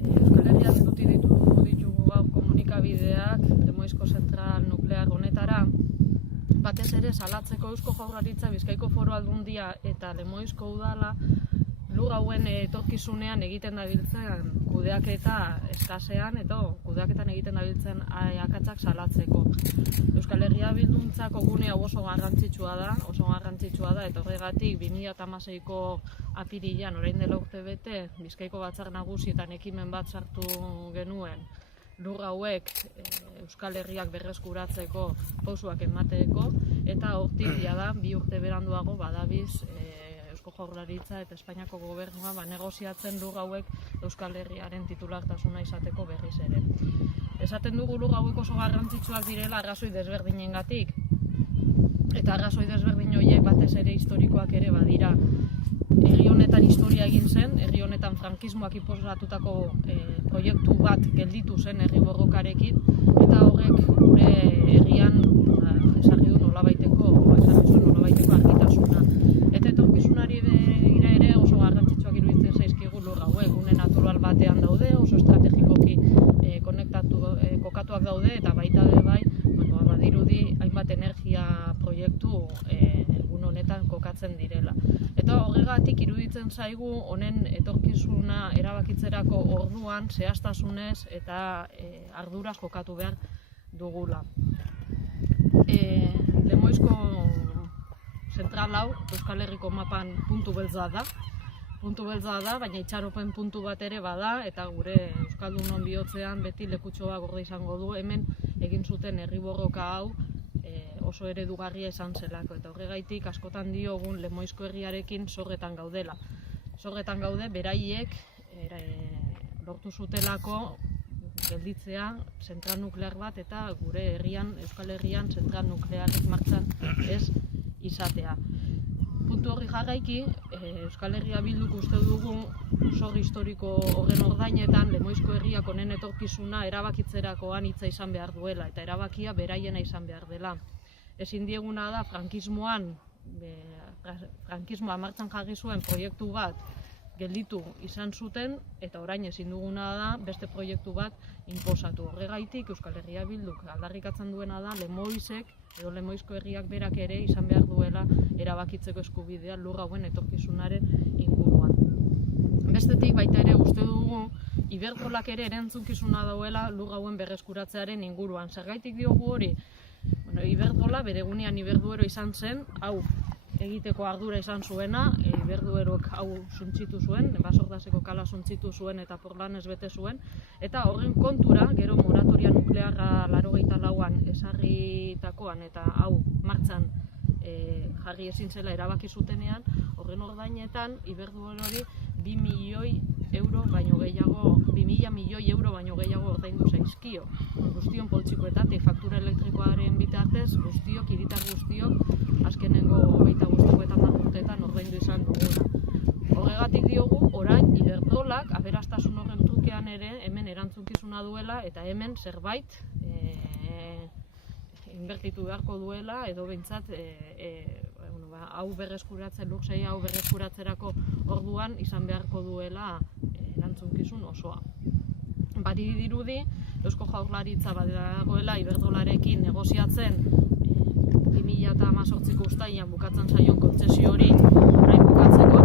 Euskal Herria Bildutik ditugu gaur komunikabideak Lemoizko zentral nuklear honetara, batez ere salatzeko Eusko Jaurlaritza, Bizkaiko Foru Aldundia eta Lemoizko udala lur hauen etorkizunean egiten dabiltzen kudeaketa eskasean eta kudeaketan egiten dabiltzen akatsak salatzeko. Euskal Herria Bilduntzako gune hau oso garrantzitsua da eta horregatik 2016ko apirilean orain dela urtebete Bizkaiko Batzar Nagusietan ekimen bat sartu genuen lur hauek Euskal Herriak berreskuratzeko pausuak emateko eta hortik jada 2 urte beranduago badabiz Eusko Jaurlaritza eta Espainiako gobernua negoziatzen lur hauek Euskal Herriaren titulartasuna izateko berriz ere. Esaten dugu lur hauek oso garrantzitsuak direla arrazoi desberdinengatik eta arrazoi desberdin horiek batez ere historikoak ere badira. Herri honetan historia egin zen, herri honetan frankismoak inposatutako proiektu bat gelditu zen herri borrokarekin eta horrek gure herrian ezarri du nolabaiteko argitasuna. Eta etorkizunari begira ere oso garrantzitsuak iruditzen zaizkigu lur hauek, gune natural batean daude, oso estrategikoki kokatuak daude eta baita bai, badirudi hainbat energia proiektu egun honetan kokatzen direla. Eta horregatik iruditzen zaigu honen etorkizuna erabakitzerako orduan zehaztasunez eta arduraz kokatu behar dugula. Lemoizko zentral hau Euskal Herriko mapan puntu beltza da, baina itxaropen puntu bat ere bada eta gure Euskaldunon bihotzean beti lekutxoa gorde izango du hemen egin zuten herri borroka hau oso eredugarria izan zelako eta horregaitik askotan diogun Lemoizko herriarekin zorretan gaudela. Zorretan gaude beraiek lortu zutelako gelditzea zentral nuklear bat eta gure herrian, Euskal Herrian zentral nuklearrik martxan ez izatea. Puntu hori jarraiki, Euskal Herria Bilduk uste dugu zor historiko horren ordainetan Lemoizko herriak honen etorkizuna erabakitzerakoan hitza izan behar duela eta erabakia beraiena izan behar dela. Ezin dieguna da frankismoa martxan jarri zuen proiektu bat gelditu izan zuten eta orain ezin duguna da beste proiektu bat inposatu. Horregaitik Euskal Herria Bilduk aldarrikatzen duena da Lemoizek edo Lemoizko herriak berak ere izan behar duela erabakitzeko eskubidea lur hauen etorkizunaren inguruan. Bestetik baita ere uste dugu Iberdrolak ere erantzukizuna dauela lur hauen berreskuratzearen inguruan. Zergaitik diogu hori? Iberdrola bere egunean Iberduero izan zen, hau egiteko ardura izan zuena, Iberduerok hau suntzitu zuen, Basordaseko kala suntzitu zuen eta Porlanez bete zuen, eta horren kontura, gero moratoria nuklearra 84an ezarritakoan eta hau martxan jarri ezin zela erabaki zutenean, horren ordainetan Iberduerori 2 milioi euro baino gehiago, 2.000 milioi euro baino gehiago ordaindu zaizkio. Guztion poltsikoetatik faktura elektrikoaren bitartez, hiritar guztiok, azkenengo 25 eta 10 urteetan ordaindu izan duguna. Horregatik diogu, orain Iberdrolak aberastasun horren trukean ere hemen erantzukizuna duela eta hemen zerbait inbertitu beharko duela edo behintzat hau berreskuratzen, lurzei hau berreskuratzerako orduan izan beharko duela erantzukizun osoa. Bari dirudi, Eusko Jaurlaritza badagoela Iberdrolarekin negoziatzen 2018ko uztailean bukatzen zaion kontzesio hori orain bukatzeko,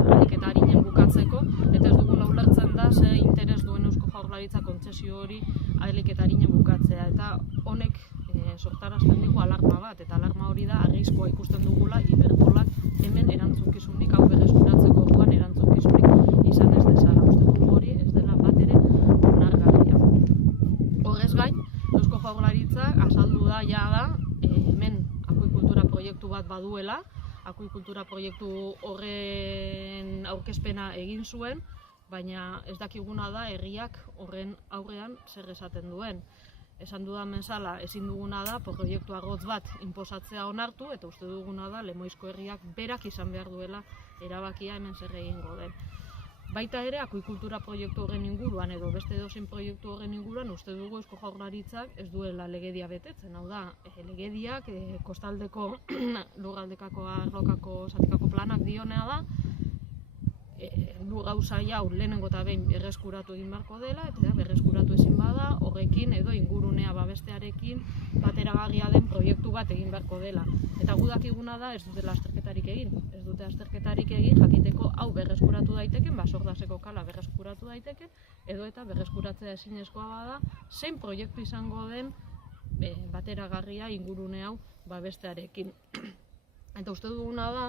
ahalik eta arinen bukatzeko, eta ez dugula ulertzen da ze interes duen Eusko Jaurlaritza kontzesio hori ahalik eta arinen bukatzea. Eta honek sortarazten digu alarma bat, eta alarma hori da arriskua ikusten dugula Iberdrolak hemen erantzukizunik, hau berreskuratzeko orduan erantzukizunik izan ez dezala. Uste dugu hori ez dela bat ere onargarria. Horrez gain, Eusko Jaurlaritza azaldu da jada hemen akuikultura proiektu bat baduela, akuikultura proiektu horren aurkezpena egin zuen, baina ez dakiguna da herriak horren aurrean zer esaten duen. Esan dudan bezala, ezin duguna da proiektu arrotz bat inposatzea onartu eta uste duguna da Lemoizko herriak berak izan behar duela erabakia hemen zer egingo den. Baita ere, akuikultura proiektu horren inguruan edo beste edozein proiektu horren inguruan uste dugu Eusko Jaurlaritzak ez duela legedia betetzen. Hau da, legediak kostaldeko lurraldekako arlokako zatikako planak dionea da lur gauzai hau lehenengo eta behin berreskuratu egin beharko dela, eta berreskuratu ezin bada, horrekin edo ingurunea babestearekin bateragarria den proiektu bat egin beharko dela. Eta gu dakiguna da ez dutela azterketarik egin. Ez dute azterketarik egin jakiteko hau berreskuratu daiteken, Basordaseko kala berreskuratu daiteken, edo eta berreskuratzea ezinezkoa bada, zein proiektu izango den bateragarria ingurune hau babestearekin. Eta uste duguna da,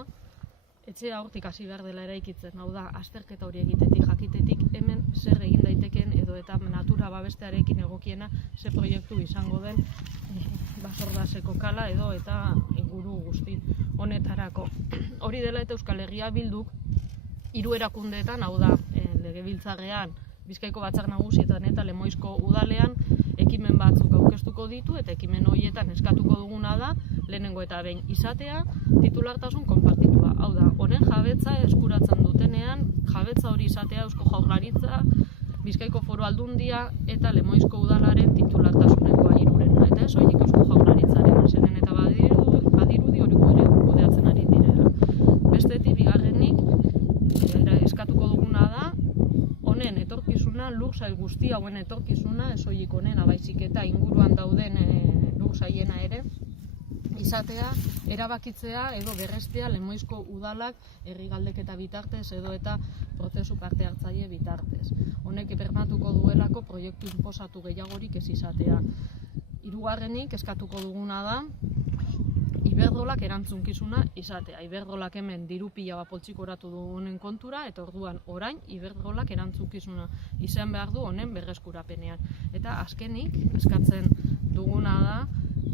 etxea hortik hasi behar dela eraikitzen, hau da, azterketa hori egitetik, jakitetik hemen zer egin daiteken edo eta natura babestearekin egokiena ze proiektu izango den Basordaseko kala edo eta inguru guzti honetarako. Hori dela eta Euskal Herria Bilduk 3 erakundeetan, hau da, Legebiltzarrean, Bizkaiko Batzar Nagusietan eta Lemoizko Udalean ekimen batzuk aurkeztuko ditu eta ekimen horietan eskatuko duguna da lehenengo eta behin izatea titulartasun konpartitua. Hau da, honen jabetza eskuratzen dutenean, jabetza hori izatea Eusko Jaurlaritza, Bizkaiko Foru Aldundia eta Lemoizko Udalaren titulartasunekoa hirurena. Eta ez horiek Eusko Jaurlaritzaren zeren eta badirudi hori kudeatzen ari direla. Bestetik, bigarrenik, eskatuko duguna da, honen etorkizuna, lursail guzti hauen etorkizuna, ez horiek honena baizik eta inguruan dauden lursailena ere, izatea, erabakitzea edo berrestea Lemoizko Udalak herri galdeketa bitartez edo eta prozesu parte hartzaile bitartez. Honek bermatuko duelako proiektu inposatu gehiagorik ez izatea. Hirugarrenik eskatuko duguna da, Iberdrolak erantzunkizuna izatea. Iberdrolak hemen diru pila bat poltsikoratu dugunen kontura, eta orduan orain Iberdrolak erantzunkizuna izan behar du honen berreskurapenean. Eta azkenik eskatzen duguna da,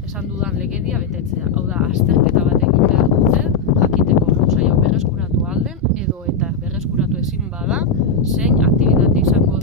esan dudan legedia betetzea. Hau da, azterketa bat egin behar dute, jakiteko lursail hau berreskuratu alden, edo eta berreskuratu ezin bada, zein aktibitate izango